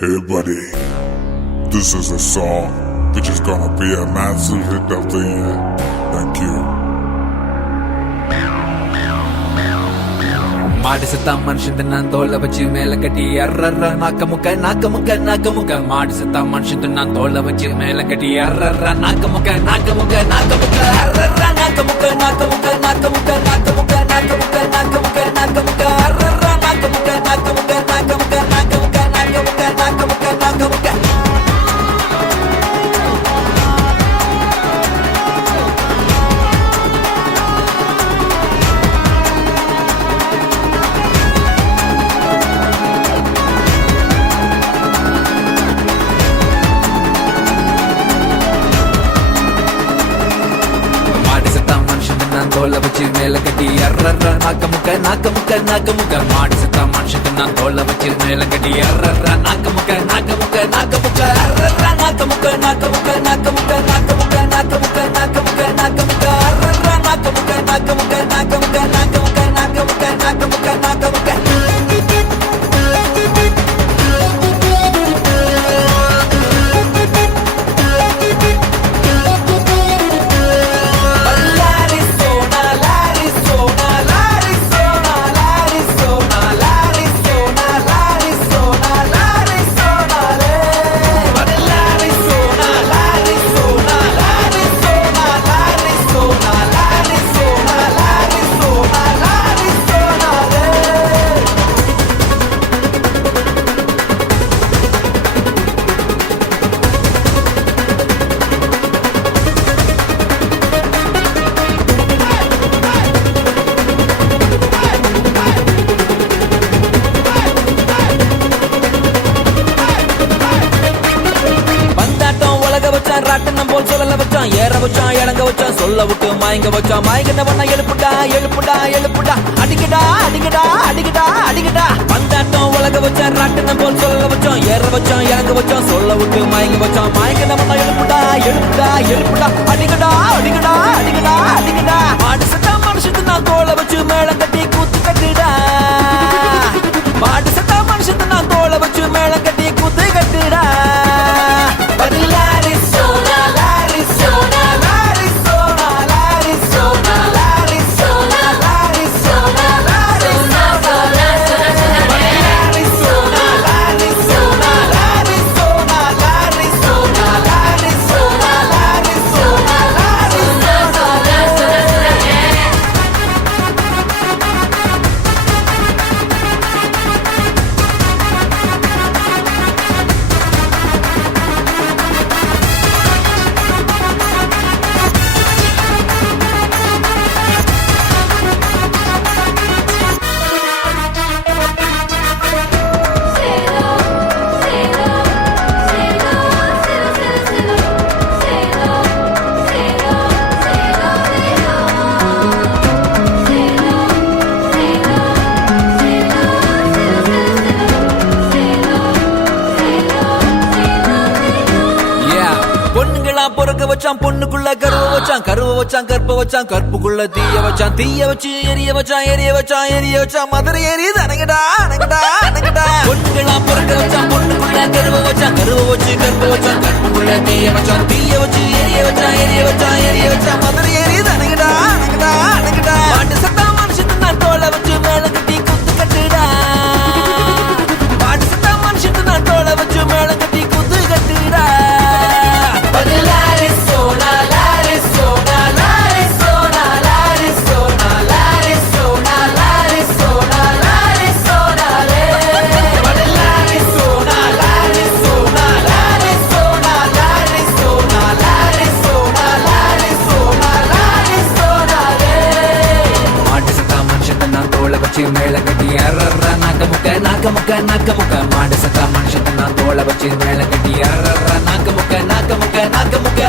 Hey buddy, this is a song which is gonna be a massive hit of the year. Thank you. மாடு செத்தா மனுஷன் நான் தோலை வச்சு மேல கட்டி அர்ற நாக்க முக்க மாடு செத்தா மனுஷன் நான் தோலை வச்சு மேல கட்டி அர்ற நாக்க முக்க அர்ற நாக்க முக்க அர்ற நாக்க முக்க தோலை வச்சு மேல கட்டி அர்ற நாக்க முக்க மாடு செத்தா மனுஷன் நான் தோலை வச்சு மேல கட்டி அர்ற நாக்க முக்க அர்ற நாக்க முக்க அர்ற நாக்க முக்க ராட்டனம் போல் சொல்லல வச்சான் ஏற வச்சான் இறங்க வச்சான் சொல்ல விட்டு மயங்க வச்சான் மயங்க பண்ண எழுப்புடா அடிக்கடா பந்தாட்டம் உலக வச்சான் ராட்டனம் போல் சொல்லல வச்சான் ஏற வச்சான் இறங்க வச்சான் சொல்ல விட்டு மயங்க வச்சான் மயங்க பண்ண எழுப்புடா அடிக்கடா மாடு செத்தா மனுஷத்து நான் தோலை வச்சு மேளம் கட்டி கூத்து கட்டுடா மாடு செத்தா மனுஷத்து நான் தோலை வச்சு மேளம் கட்டி கூத்து கட்டுடா பொறுக்க வச்சான் பொண்ணுக்குள்ள கருவ வச்சான் கற்புக்குள்ள தீய வச்சு எரிய வச்சான் மதுரை எரியுது அணங்கடா பொண்ணுகளா பொறுக்க வச்சான் பொண்ணுக்குள்ள கருவ வச்சான் கற்புக்குள்ள தீய வச்சு எரிய வச்சான் மதுரை எரியுது அணங்கடா மாட்டு சத்தா மனுஷன் நான் தோலை வச்சு மேல கட்டி குத்து கட்டுடா மாட்டு சத்தா மனுஷன் நான் தோலை வச்சு மேல கட்டி குத்து கட்டுடா மேல கட்டி அர்ற நாக்க முக்க மாடு சத்தா மனுஷன் நான் தோலை வச்சு மேல கட்டி அர்ற நாக்க முக்க